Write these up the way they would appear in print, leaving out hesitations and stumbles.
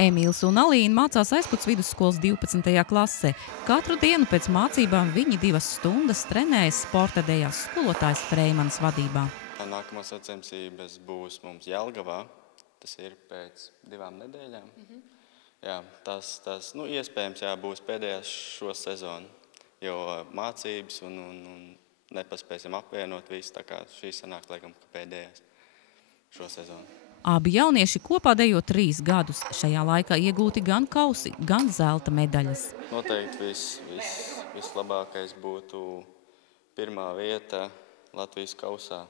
Emīls un Alīna mācās Aizputs vidusskolas 12. klasē. Katru dienu pēc mācībām viņi 2 stundas trenējas sporta dejās skolotājas Freimanas vadībā. Nākamās sacensības būs mums Jelgavā. Tas ir pēc 2 nedēļām. Jā, tas iespējams būs pēdējās šo sezonu, jo mācības un nepaspēsim apvienot visu, tā kā šī sanāk laikam pēdējās šo sezonu. Abi jaunieši kopā dejo 3 gadus. Šajā laikā iegūti gan kausi, gan zelta medaļas. Noteikti vislabākais būtu 1. vieta Latvijas kausā.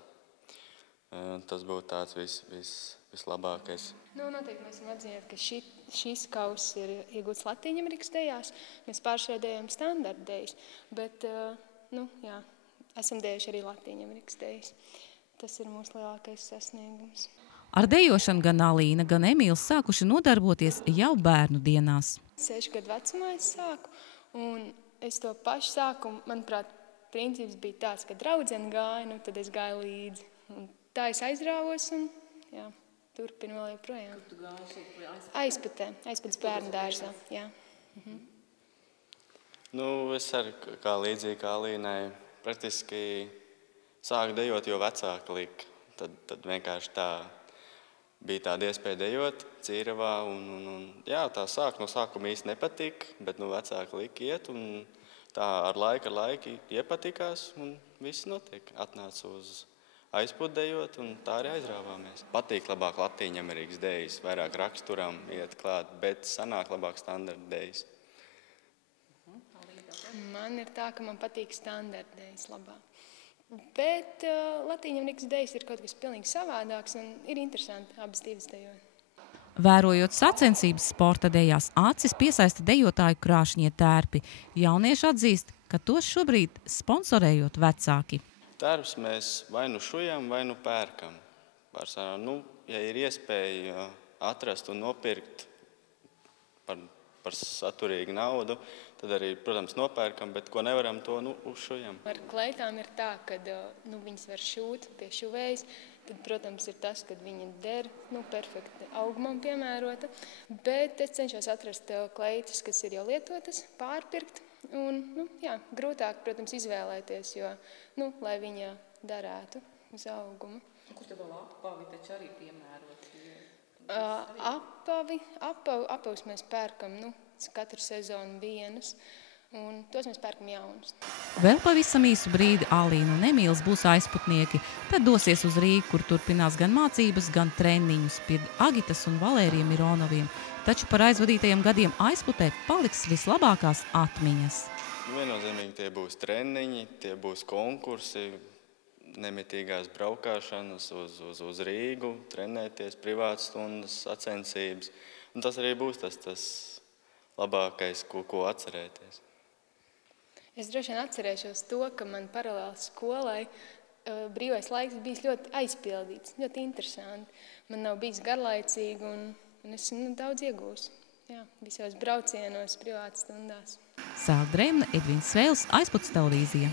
Tas būtu tāds vislabākais. Noteikti mēs varam atzīmēt, ka šis kauss ir iegūts Latvijas dejās. Mēs pārsvarējam standarta dejas, bet esam dejuši arī Latvijas dejas. Tas ir mūsu lielākais sasniegums. Ar dejošanu gan Alīna, gan Emīls sākuši nodarboties jau bērnu dienās. 6 gadu vecumā es sāku, un es to pašu sāku. Manuprāt, princips bija tāds, ka draudzene gāja, tad es gāju līdzi. Un tā es aizrāvos un turpinu vēl joprojām. Kur tu gāji? Aizputs bērnu dārzā. Jā. Es arī kā līdzīgi kā Alīnai praktiski sāku dejot, jo vecāki lika. Tad vienkārši tā bija tāda iespēja dejot Cīravā. Tā no sākuma īsti nepatika, bet vecāki lika iet. Un tā ar laiku iepatikās un viss notiek. Atnāca uz Aizputu dejot un tā arī aizrāvāmies. Patīk labāk Latvijas dejas, vairāk raksturam iet klāt, bet sanāk labāk standarta dejas. Man ir tā, ka man patīk standarta dejas labāk. Bet Latvijas dejas ir kaut kas pilnīgi savādāks un ir interesanti abas divas dejot. Vērojot sacensības sporta dejās, acis piesaista dejotāju krāšņie tērpi. Jaunieši atzīst, ka tos šobrīd sponsorējot vecāki. Tērps mēs vai nu šujam, vai nu pērkam. Ja ir iespēja atrast un nopirkt par saturīgu naudu, tad arī, protams, nopērkam, bet ko nevaram, to uzšujam. Ar kleitām ir tā, ka viņas var šūt pie šuvējas. Tad, protams, ir tas, kad viņa der perfekti augumam piemērota. Bet es cenšos atrast kleitas, kas ir jau lietotas, pārpirkt. Un, grūtāk, protams, izvēlēties, jo, lai viņa darētu uz augumu. Kur tad vēl apavi taču arī piemēroti? Apavus mēs pērkam katru sezonu vienus, un tos mēs pērkam jaunus. Vēl pavisam īsu brīdi Alīna un Emīls būs aizputnieki. Tad dosies uz Rīgu, kur turpinās gan mācības, gan treniņus pie Agitas un Valērija Mironoviem. Taču par aizvadītajiem gadiem Aizputē paliks vislabākās atmiņas. Viennozīmīgi tie būs treniņi, tie būs konkursi, nemitīgās braukāšanas uz Rīgu, trenēties, privātas stundas, sacensības. Un tas arī būs tas labākais, ko atcerēties. Es droši vien atcerēšos to, ka man paralēli skolai brīvais laiks bijis ļoti aizpildīts, ļoti interesanti. Man nav bijis garlaicīgi un esmu daudz iegūs. Visos braucienos, privātas stundās. Sēla Drēmne, Edvins Svēls, Aizputs televīzija.